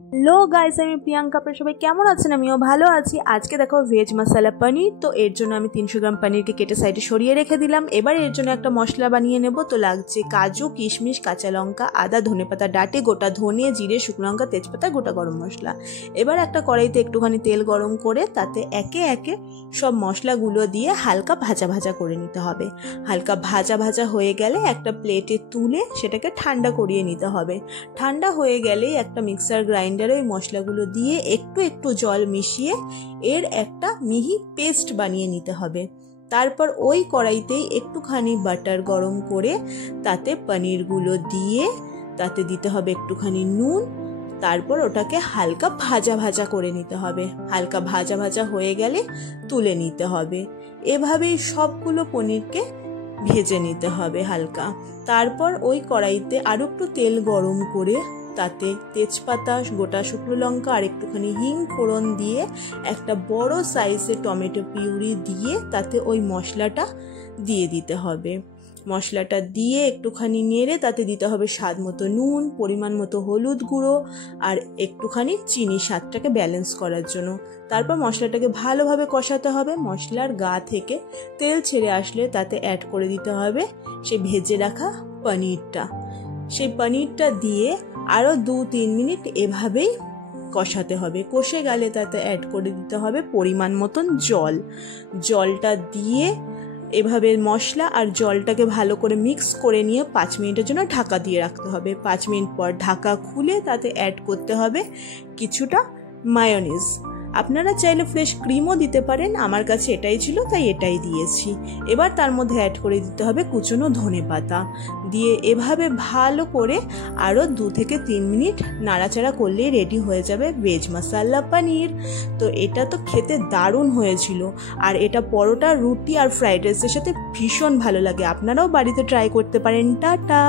Hello guys, আমি প্রিয়াঙ্কা। আপনারা সবাই কেমন আছেন? আমিও ভালো আছি। আজকে দেখো ভেজ মশলা পনির। তো এর জন্য আমি 300 গ্রাম পনিরকে কেটে সাইডে সরিয়ে রেখে দিলাম। এবার এর জন্য একটা মশলা বানিয়ে নেব। তো লাগছে কাজু, কিশমিশ, কাঁচা লঙ্কা, আদা, ধনেপাতা ডাঁটি, গোটা ধনে, জিরে, শুকনো লঙ্কা, তেজপাতা, গোটা গরম মশলা। এবার একটা কড়াইতে একটুখানি তেল গরম করে তাতে একে একে সব মশলাগুলো দিয়ে হালকা ভাজা ভাজা করে নিতে হবে। হালকা ভাজা ভাজা হয়ে গেলে একটা প্লেটে তুলে সেটাকে ঠান্ডা করিয়ে নিতে হবে। ঠান্ডা হয়ে গেলেই একটা মিক্সার গ্রাইন্ডারে ওই মশলাগুলো দিয়ে একটু একটু জল মিশিয়ে এর একটা মিহি পেস্ট বানিয়ে নিতে হবে। তারপর ওই কড়াইতেই একটুখানি বাটার গরম করে তাতে পনিরগুলো দিয়ে তাতে দিতে হবে একটুখানি নুন। তারপর ওটাকে হালকা ভাজা ভাজা করে নিতে হবে। হালকা ভাজা ভাজা হয়ে গেলে তুলে নিতে হবে। এভাবেই সবগুলো পনিরকে ভেজে নিতে হবে হালকা। তারপর ওই কড়াইতে আরও একটু তেল গরম করে তাতে তেজপাতা, গোটা শুকনো লঙ্কা আর একটুখানি হিং ফোড়ন দিয়ে একটা বড় সাইজের টমেটো পিউরি দিয়ে তাতে ওই মশলাটা দিয়ে দিতে হবে। মশলাটা দিয়ে একটুখানি নেড়ে তাতে দিতে হবে স্বাদ মতো নুন, পরিমাণ মতো হলুদ গুঁড়ো আর একটুখানি চিনি স্বাদটাকে ব্যালেন্স করার জন্য। তারপর মশলাটাকে ভালোভাবে কষাতে হবে। মশলার গা থেকে তেল ছেড়ে আসলে তাতে অ্যাড করে দিতে হবে সেই ভেজে রাখা পনিরটা। সেই পনিরটা দিয়ে আরও 2-3 মিনিট এভাবেই কষাতে হবে। কষে গেলে তাতে অ্যাড করে দিতে হবে পরিমাণ মতন জল। জলটা দিয়ে এভাবে মশলা আর জলটাকে ভালো করে মিক্স করে নিয়ে 5 মিনিটের জন্য ঢাকা দিয়ে রাখতে হবে। 5 মিনিট পর ঢাকা খুলে তাতে অ্যাড করতে হবে কিছুটা মায়োনিজ। আপনারা চাইলে ফ্রেশ ক্রিমও দিতে পারেন, আমার কাছে এটাই ছিল তাই এটাই দিয়েছি। এবার তার মধ্যে অ্যাড করে দিতে হবে কুচনো ধনেপাতা দিয়ে এভাবে ভালো করে আরও 2 থেকে 3 মিনিট নাড়াচাড়া করলেই রেডি হয়ে যাবে ভেজ মশলা পনির। তো এটা তো খেতে দারুণ হয়েছিল, আর এটা পরোটা, রুটি আর ফ্রাইড রাইসের সাথে ভীষণ ভালো লাগে। আপনারাও বাড়িতে ট্রাই করতে পারেন। টাটা।